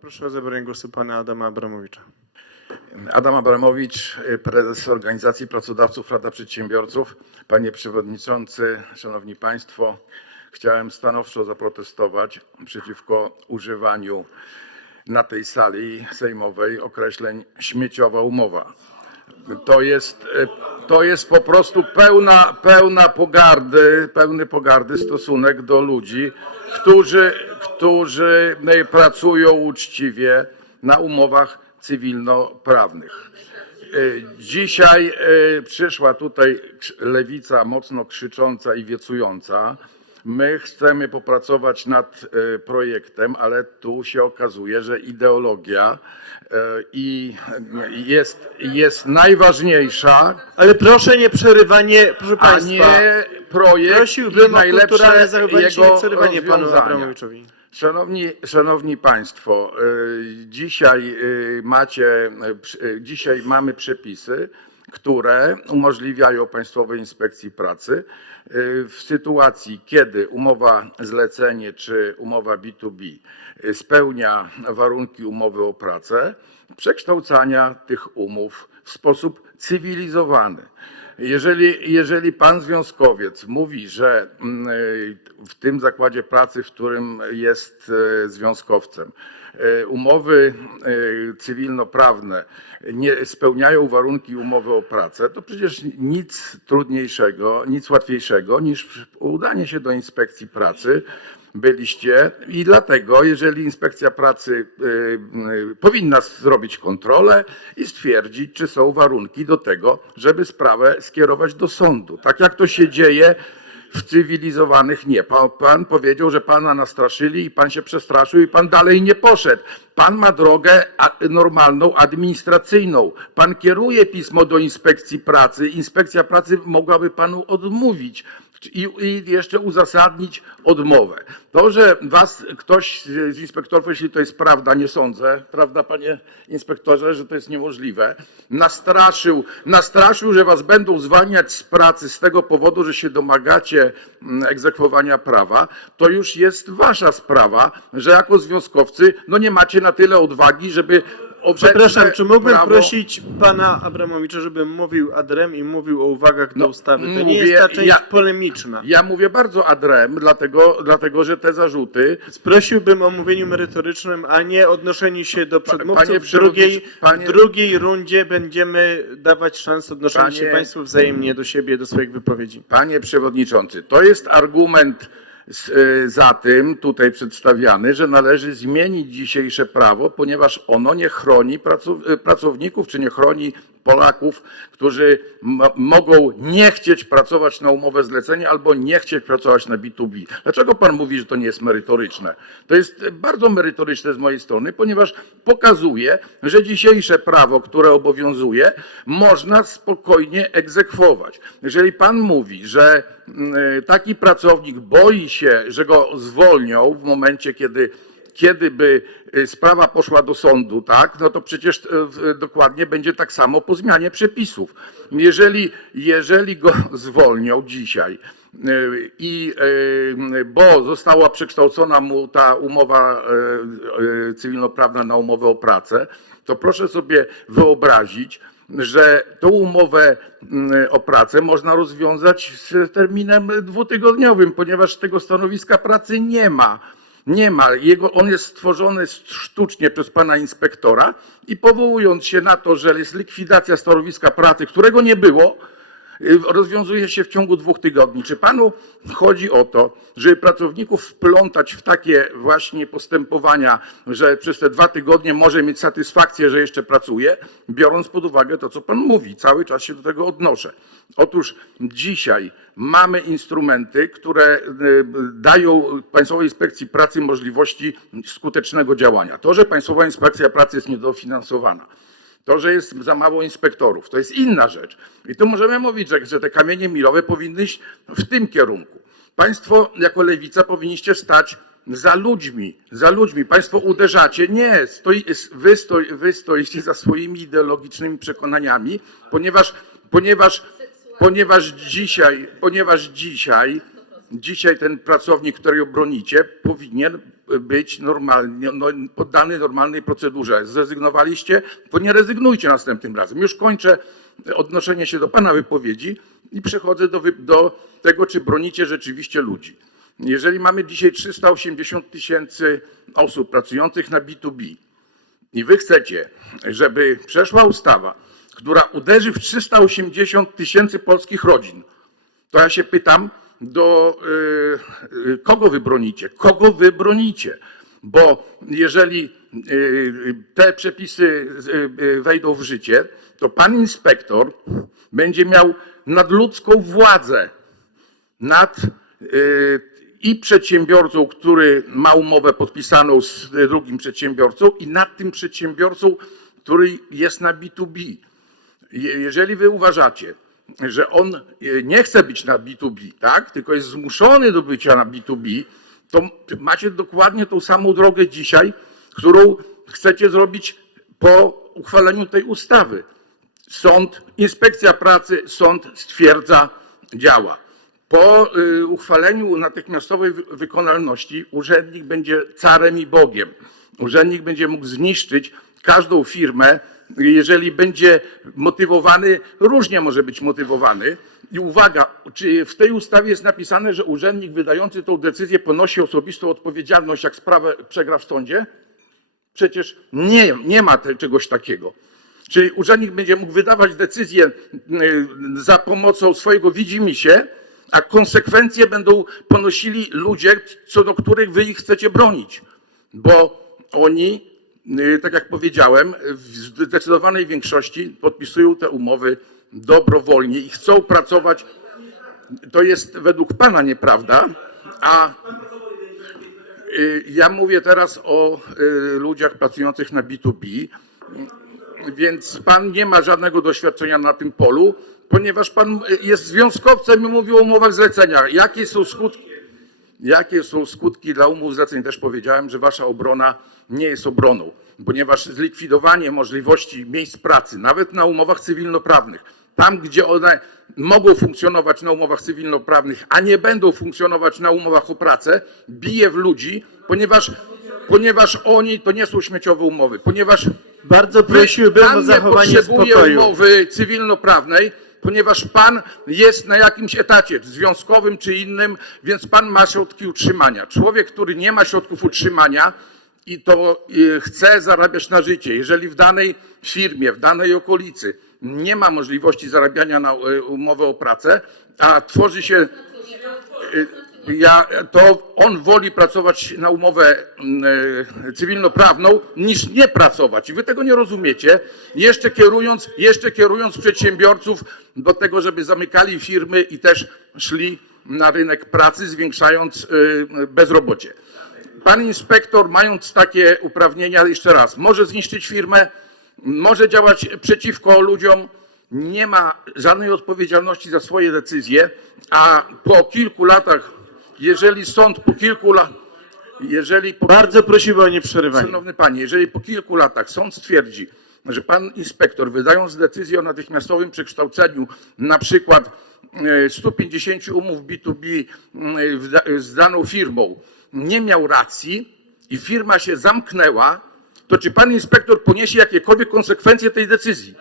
Proszę o zabranie głosu pana Adama Abramowicza. Adam Abramowicz, prezes Organizacji Pracodawców Rada Przedsiębiorców. Panie Przewodniczący, Szanowni Państwo, chciałem stanowczo zaprotestować przeciwko używaniu na tej sali sejmowej określeń śmieciowa umowa. To jest, to jest po prostu pełna, pełna pogardy, pełny pogardy stosunek do ludzi, którzy, którzy pracują uczciwie na umowach cywilnoprawnych. Y, Dzisiaj przyszła tutaj lewica mocno krzycząca i wiecująca. My chcemy popracować nad y, projektem, ale tu się okazuje, że ideologia i y, jest, jest najważniejsza, Ale proszę nie przerywanie, proszę a państwa. nie projekt i Prosiłbym o najlepsze kulturalne zachowanie się, nie jego przerywanie panu rozwiązania. Abramowiczowi. Szanowni, szanowni Państwo, y, dzisiaj y, macie, y, przy- y, dzisiaj mamy przepisy, które umożliwiają Państwowej Inspekcji Pracy y, w sytuacji, kiedy umowa zlecenie czy umowa B2B y, spełnia warunki umowy o pracę, przekształcania tych umów w sposób cywilizowany. Jeżeli, jeżeli pan związkowiec mówi, że mm, y, w tym zakładzie pracy, w którym jest związkowcem, umowy y, cywilnoprawne nie spełniają warunki umowy o pracę, to przecież nic trudniejszego, nic łatwiejszego niż udanie się do inspekcji pracy byliście i dlatego, jeżeli inspekcja pracy y, powinna zrobić kontrolę i stwierdzić, czy są warunki do tego, żeby sprawę skierować do sądu. Tak jak to się dzieje w cywilizowanych nie. Pan, pan powiedział, że pana nastraszyli i pan się przestraszył i pan dalej nie poszedł. Pan ma drogę normalną, administracyjną. Pan kieruje pismo do inspekcji pracy. Inspekcja pracy mogłaby panu odmówić i, i jeszcze uzasadnić odmowę. To, że was ktoś z inspektorów, jeśli to jest prawda, nie sądzę, prawda, panie inspektorze, że to jest niemożliwe, nastraszył, nastraszył, że was będą zwalniać z pracy z tego powodu, że się domagacie mm, egzekwowania prawa, to już jest wasza sprawa, że jako związkowcy no nie macie na tyle odwagi, żeby Przepraszam, czy mógłbym prawo- prosić pana Abramowicza, żeby mówił adrem i mówił o uwagach do No, ustawy? To nie mówię, jest ta część ja- polemiczna. Ja mówię bardzo adrem, dlatego, dlatego że te zarzuty Prosiłbym o mówieniu merytorycznym, a nie odnoszeniu się do przedmówców. panie w, drugiej, panie- w drugiej rundzie będziemy dawać szansę odnoszenia się Panie- państwu wzajemnie do siebie, do swoich wypowiedzi. Panie przewodniczący, to jest argument za tym tutaj przedstawiany, że należy zmienić dzisiejsze prawo, ponieważ ono nie chroni y, pracowników czy nie chroni Polaków, którzy mogą nie chcieć pracować na umowę zlecenia albo nie chcieć pracować na B2B. Dlaczego pan mówi, że to nie jest merytoryczne? To jest bardzo merytoryczne z mojej strony, ponieważ pokazuje, że dzisiejsze prawo, które obowiązuje, można spokojnie egzekwować. Jeżeli pan mówi, że taki pracownik boi się, że go zwolnią w momencie, kiedy kiedy by y, sprawa poszła do sądu, tak, no to przecież y, dokładnie będzie tak samo po zmianie przepisów. Jeżeli, jeżeli go zwolnią dzisiaj, y, i bo została przekształcona mu ta umowa cywilnoprawna na umowę o pracę, to proszę sobie wyobrazić, że tą umowę o pracę można rozwiązać z terminem dwutygodniowym, ponieważ tego stanowiska pracy nie ma. Nie ma. Jego, on jest stworzony sztucznie przez pana inspektora i powołując się na to, że jest likwidacja stanowiska pracy, którego nie było, rozwiązuje się w ciągu dwóch tygodni. Czy panu chodzi o to, żeby pracowników wplątać w takie właśnie postępowania, że przez te dwa tygodnie może mieć satysfakcję, że jeszcze pracuje, biorąc pod uwagę to, co pan mówi? Cały czas się do tego odnoszę. Otóż dzisiaj mamy instrumenty, które y, dają Państwowej Inspekcji Pracy możliwości skutecznego działania. To, że Państwowa Inspekcja Pracy jest niedofinansowana, to, że jest za mało inspektorów, to jest inna rzecz. I tu możemy mówić, że, że te kamienie milowe powinny iść w tym kierunku. Państwo jako lewica powinniście stać za ludźmi, za ludźmi. Państwo uderzacie. Nie, stoi, wy, stoi, wy stoicie za swoimi ideologicznymi przekonaniami, ponieważ, ponieważ, ponieważ dzisiaj, ponieważ dzisiaj Dzisiaj ten pracownik, którego bronicie, powinien być normalnie, no, poddany normalnej procedurze. Zrezygnowaliście, to nie rezygnujcie następnym razem. Już kończę odnoszenie się do Pana wypowiedzi i przechodzę do, do tego, czy bronicie rzeczywiście ludzi. Jeżeli mamy dzisiaj 380 tysięcy osób pracujących na B2B i wy chcecie, żeby przeszła ustawa, która uderzy w 380 tysięcy polskich rodzin, to ja się pytam, do y, y, kogo wy bronicie? Kogo wy bronicie? Bo jeżeli y, te przepisy wejdą w życie, to pan inspektor będzie miał nadludzką władzę nad i przedsiębiorcą, który ma umowę podpisaną z drugim przedsiębiorcą, i nad tym przedsiębiorcą, który jest na B2B. Je- Jeżeli wy uważacie, że on e, nie chce być na B2B, tak, tylko jest zmuszony do bycia na B2B, to macie dokładnie tą samą drogę dzisiaj, którą chcecie zrobić po uchwaleniu tej ustawy. Sąd, inspekcja pracy, sąd stwierdza, działa. Po y, uchwaleniu natychmiastowej wy- wykonalności urzędnik będzie carem i Bogiem. Urzędnik będzie mógł zniszczyć każdą firmę, jeżeli będzie motywowany, różnie może być motywowany. I uwaga, czy w tej ustawie jest napisane, że urzędnik wydający tą decyzję ponosi osobistą odpowiedzialność, jak sprawę przegra w sądzie? Przecież nie, nie ma te, czegoś takiego. Czyli urzędnik będzie mógł wydawać decyzje y, za pomocą swojego widzimisię, a konsekwencje będą ponosili ludzie, co do których wy ich chcecie bronić. Bo oni, tak jak powiedziałem, w zdecydowanej większości podpisują te umowy dobrowolnie i chcą pracować. To jest według pana nieprawda, a Y, Ja mówię teraz o y, ludziach pracujących na B2B, więc pan nie ma żadnego doświadczenia na tym polu, ponieważ pan y, jest związkowcem i mówił o umowach zlecenia. Jakie są skutki? Jakie są skutki dla umów zleceń? Też powiedziałem, że wasza obrona nie jest obroną, ponieważ zlikwidowanie możliwości miejsc pracy, nawet na umowach cywilnoprawnych, tam gdzie one mogą funkcjonować na umowach cywilnoprawnych, a nie będą funkcjonować na umowach o pracę, bije w ludzi, ponieważ, ponieważ oni to nie są śmieciowe umowy, ponieważ Bardzo prosiłbym o zachowanie potrzebuje spokoju. umowy cywilnoprawnej, ponieważ pan jest na jakimś etacie związkowym czy innym, więc pan ma środki utrzymania. Człowiek, który nie ma środków utrzymania i to y, chce zarabiać na życie, jeżeli w danej firmie, w danej okolicy nie ma możliwości zarabiania na y, umowę o pracę, a tworzy się ja, to on woli pracować na umowę mm, cywilnoprawną niż nie pracować. I wy tego nie rozumiecie. Jeszcze kierując, jeszcze kierując przedsiębiorców do tego, żeby zamykali firmy i też szli na rynek pracy, zwiększając y, bezrobocie. Pan inspektor, mając takie uprawnienia, jeszcze raz, może zniszczyć firmę, może działać przeciwko ludziom, nie ma żadnej odpowiedzialności za swoje decyzje, a po kilku latach, jeżeli sąd po kilku latach, jeżeli po Bardzo prosiłbym o nieprzerywanie. Szanowny Panie, jeżeli po kilku latach sąd stwierdzi, że pan inspektor wydając decyzję o natychmiastowym przekształceniu na przykład e, 150 umów B2B e, w da- z daną firmą nie miał racji i firma się zamknęła, to czy pan inspektor poniesie jakiekolwiek konsekwencje tej decyzji?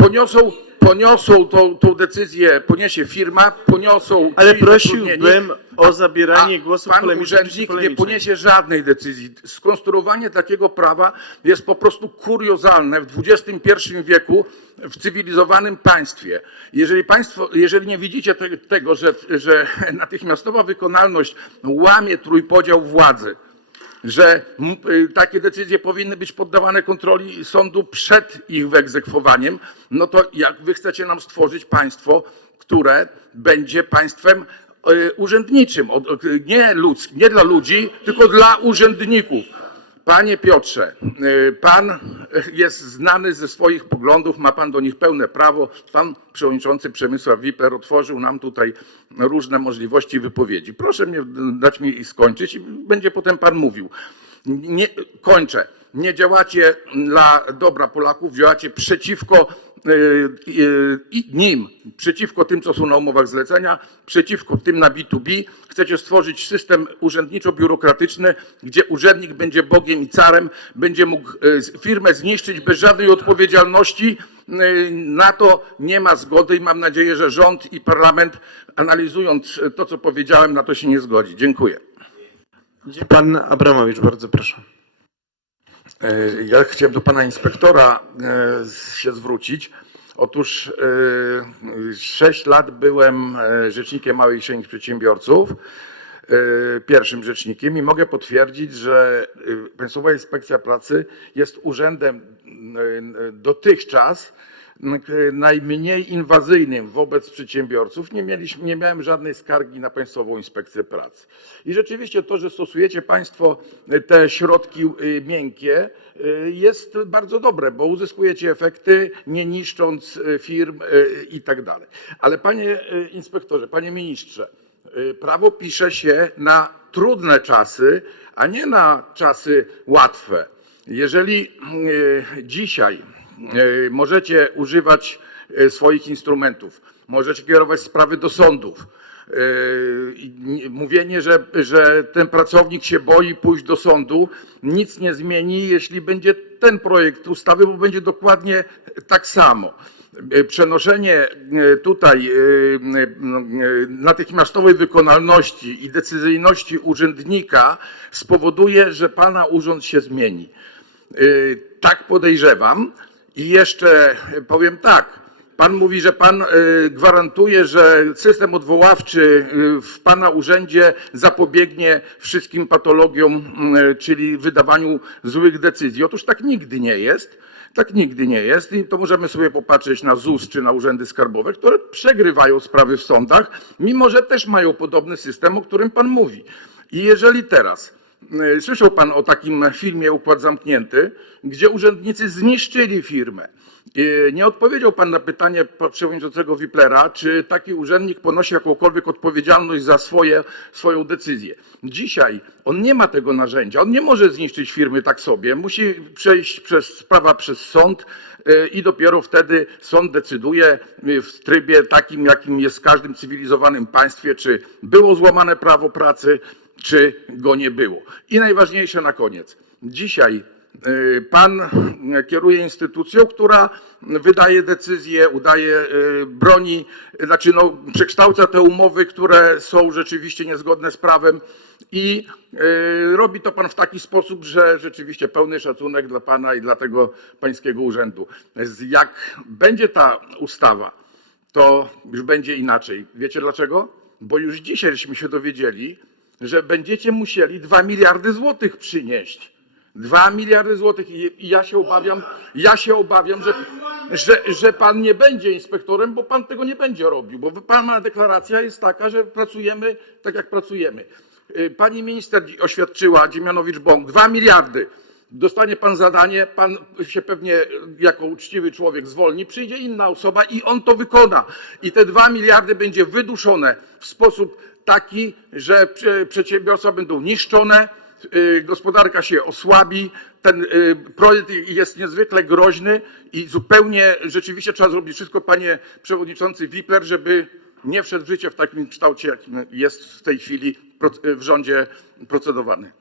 Poniosą, poniosą tą, tą decyzję, poniesie firma, poniosą Ale ci zatrudnieni, prosiłbym o zabieranie a głosu pan czy urzędnik nie poniesie żadnej decyzji. Skonstruowanie takiego prawa jest po prostu kuriozalne w XXI wieku w cywilizowanym państwie. Jeżeli państwo, jeżeli nie widzicie te, tego, że, że natychmiastowa wykonalność łamie trójpodział władzy, że y, takie decyzje powinny być poddawane kontroli sądu przed ich wyegzekwowaniem, no to jak wy chcecie nam stworzyć państwo, które będzie państwem y, urzędniczym, y, nie, ludzkim, nie dla ludzi, tylko dla urzędników. Panie Piotrze, y, pan jest znany ze swoich poglądów, ma pan do nich pełne prawo. Pan przewodniczący Przemysław Wipler otworzył nam tutaj różne możliwości wypowiedzi. Proszę mnie dać mi skończyć i będzie potem pan mówił. Nie, kończę. Nie działacie dla dobra Polaków, działacie przeciwko y, i nim, przeciwko tym, co są na umowach zlecenia, przeciwko tym na B2B. Chcecie stworzyć system urzędniczo-biurokratyczny, gdzie urzędnik będzie Bogiem i carem, będzie mógł y, firmę zniszczyć bez żadnej odpowiedzialności. Na to nie ma zgody i mam nadzieję, że rząd i parlament, analizując to, co powiedziałem, na to się nie zgodzi. Dziękuję. Pan Abramowicz, bardzo proszę. E, Ja chciałem do pana inspektora e, się zwrócić. Otóż e, 6 lat byłem e, rzecznikiem małych i średnich przedsiębiorców, e, pierwszym rzecznikiem i mogę potwierdzić, że e, Państwowa Inspekcja Pracy jest urzędem e, dotychczas najmniej inwazyjnym wobec przedsiębiorców. Nie, mieliśmy, nie miałem żadnej skargi na Państwową Inspekcję Pracy. I rzeczywiście to, że stosujecie Państwo te środki y, miękkie, y, jest bardzo dobre, bo uzyskujecie efekty, nie niszcząc firm i tak dalej. Ale panie inspektorze, panie ministrze, prawo pisze się na trudne czasy, a nie na czasy łatwe. Jeżeli dzisiaj możecie używać y, swoich instrumentów, możecie kierować sprawy do sądów, nie- Mówienie, że, że ten pracownik się boi pójść do sądu, nic nie zmieni, jeśli będzie ten projekt ustawy, bo będzie dokładnie tak samo. Przenoszenie tutaj natychmiastowej wykonalności i decyzyjności urzędnika spowoduje, że pana urząd się zmieni. Tak podejrzewam. I jeszcze powiem tak. Pan mówi, że pan y, gwarantuje, że system odwoławczy y, w pana urzędzie zapobiegnie wszystkim patologiom, y, czyli wydawaniu złych decyzji. Otóż tak nigdy nie jest. Tak nigdy nie jest i to możemy sobie popatrzeć na ZUS czy na urzędy skarbowe, które przegrywają sprawy w sądach, mimo że też mają podobny system, o którym pan mówi. I jeżeli teraz słyszał pan o takim filmie Układ Zamknięty, gdzie urzędnicy zniszczyli firmę. Y, Nie odpowiedział pan na pytanie przewodniczącego Wiplera, czy taki urzędnik ponosi jakąkolwiek odpowiedzialność za swoje, swoją decyzję. Dzisiaj on nie ma tego narzędzia, on nie może zniszczyć firmy tak sobie, musi przejść przez sprawa przez sąd y, i dopiero wtedy sąd decyduje w trybie takim, jakim jest w każdym cywilizowanym państwie, czy było złamane prawo pracy, czy go nie było. I najważniejsze na koniec. Dzisiaj y, pan y, kieruje instytucją, która wydaje decyzje, udaje, y, broni, znaczy no, przekształca te umowy, które są rzeczywiście niezgodne z prawem i robi to pan w taki sposób, że rzeczywiście pełny szacunek dla pana i dla tego pańskiego urzędu. Jak będzie ta ustawa, to już będzie inaczej. Wiecie dlaczego? Bo już dzisiaj żeśmy się dowiedzieli, że będziecie musieli 2 miliardy złotych przynieść. 2 miliardy złotych i ja się obawiam, ja się obawiam, że, że, że pan nie będzie inspektorem, bo pan tego nie będzie robił, bo pana deklaracja jest taka, że pracujemy tak jak pracujemy. Y, Pani minister oświadczyła, Dziemianowicz-Bąk, 2 miliardy. Dostanie pan zadanie, pan się pewnie jako uczciwy człowiek zwolni, przyjdzie inna osoba i on to wykona. I te dwa miliardy będzie wyduszone w sposób taki, że prze- przedsiębiorstwa będą niszczone, y, gospodarka się osłabi. Ten y, projekt jest niezwykle groźny i zupełnie rzeczywiście trzeba zrobić wszystko, panie przewodniczący Wipler, żeby nie wszedł w życie w takim kształcie, jakim jest w tej chwili w rządzie procedowany.